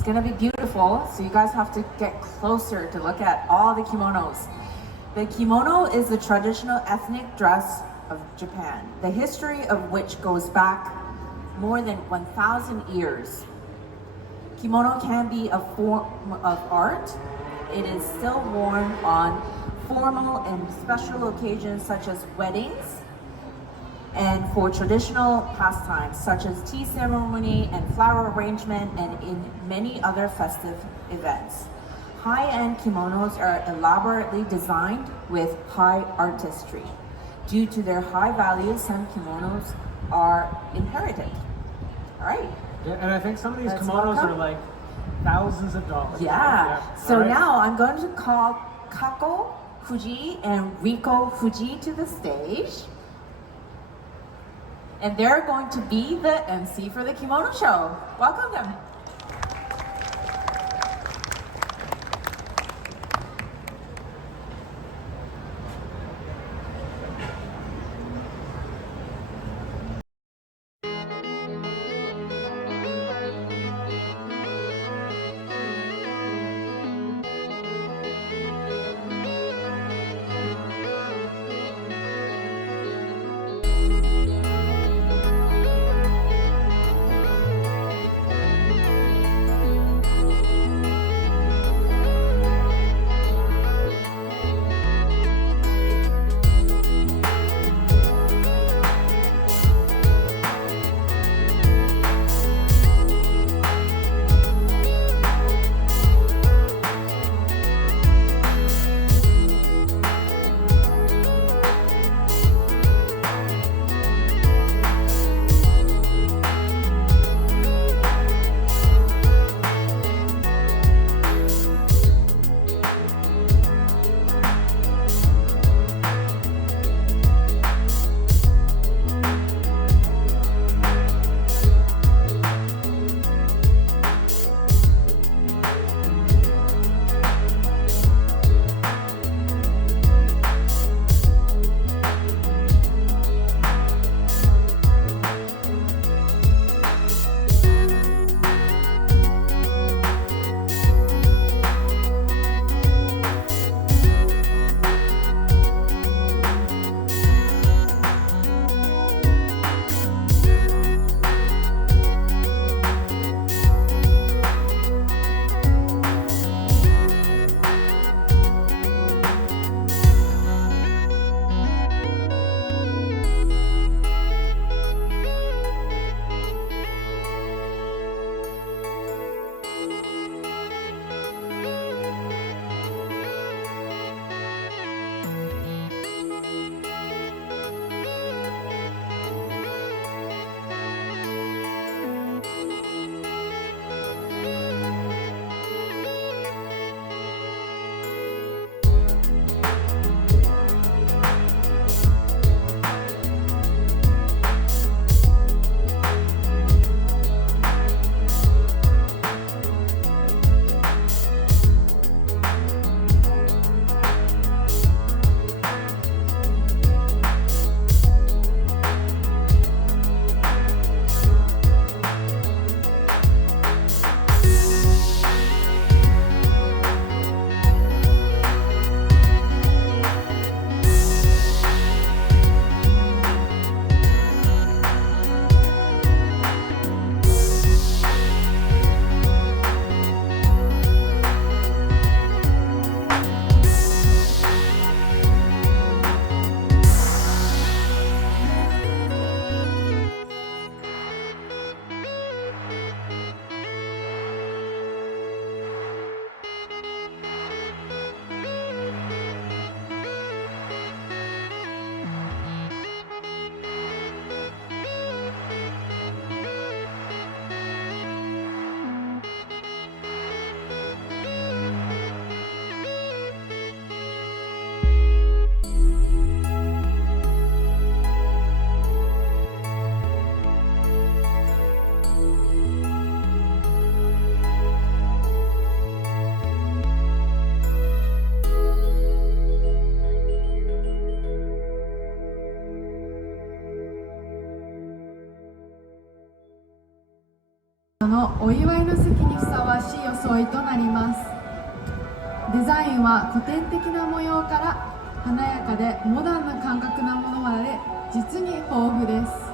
It's gonna be beautiful, so you guys have to get closer to look at all the kimonos. The kimono is the traditional ethnic dress of Japan, the history of which goes back more than 1,000 years. Kimono can be a form of art. It is still worn on formal and special occasions such as weddings and for traditional pastimes such as tea ceremony and flower arrangement and in many other festive events. High-end kimonos are elaborately designed with high artistry. Due to their high value, some kimonos are inherited. All right. Yeah, and I think some of these kimonos are like thousands of dollars. Yeah. So right. now I'm going to call Kako Fuji and Riko Fuji to the stage. And they're going to be the MC for the kimono show. Welcome them. のお祝いの席にふさわしい装いとなります。デザインは古典的な模様から華やかでモダンな感覚なものまで実に豊富です。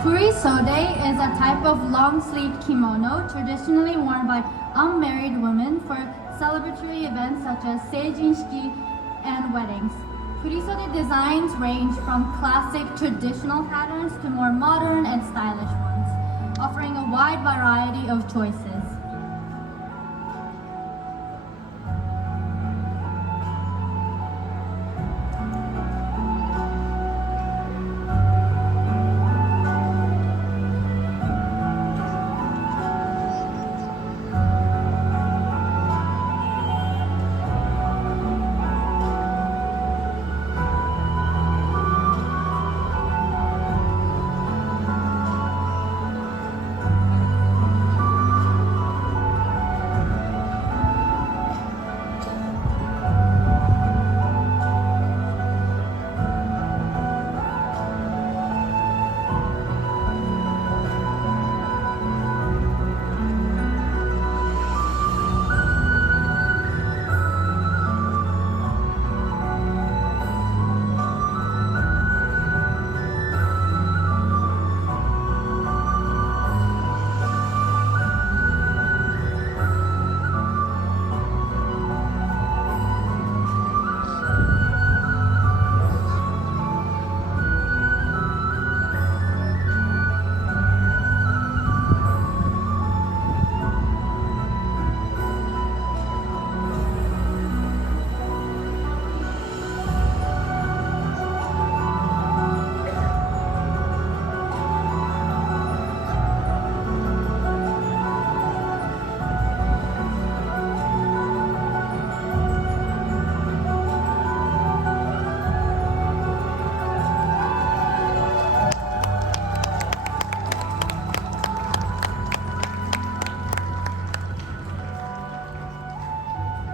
Furisode is a type of long-sleeved kimono traditionally worn by unmarried women for celebratory events such as seijinshiki and weddings. Furisode designs range from classic traditional patterns to more modern and stylish ones, offering a wide variety of choices.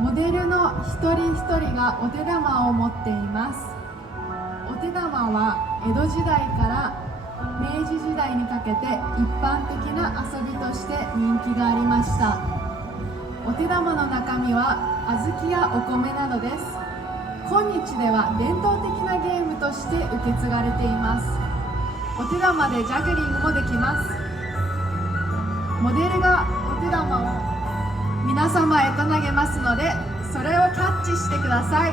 モデルの一人一人がお手玉を持っています。お手玉は江戸時代から明治時代にかけて一般的な遊びとして人気がありました。お手玉の中身は小豆やお米などです。今日では伝統的なゲームとして受け継がれています。お手玉でジャグリングもできます。モデルがお手玉を皆様へと投げますので、それをキャッチしてください。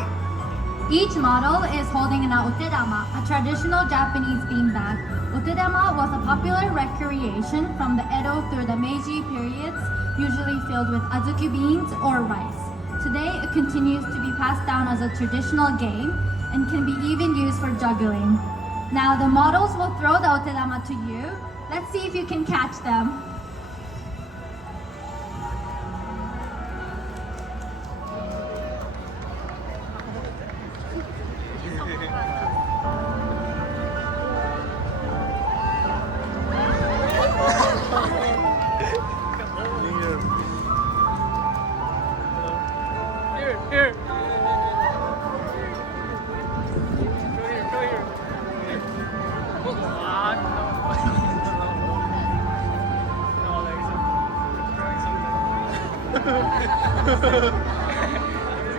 Each model is holding an otedama, a traditional Japanese beanbag. Otedama was a popular recreation from the Edo through the Meiji periods, usually filled with azuki beans or rice. Today, it continues to be passed down as a traditional game and can be even used for juggling. Now, the models will throw the otedama to you. Let's see if you can catch them. Here.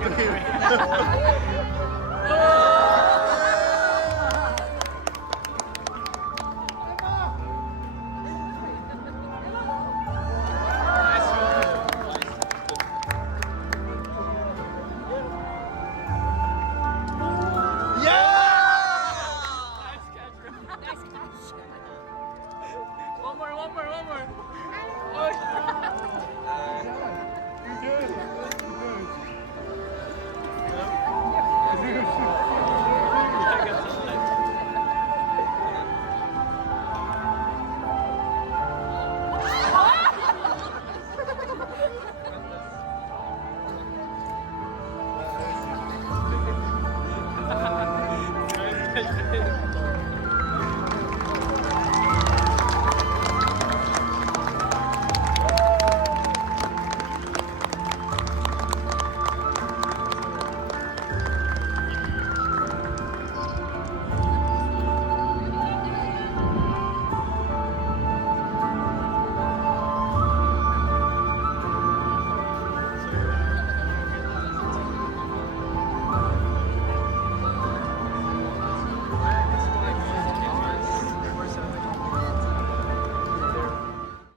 Go here.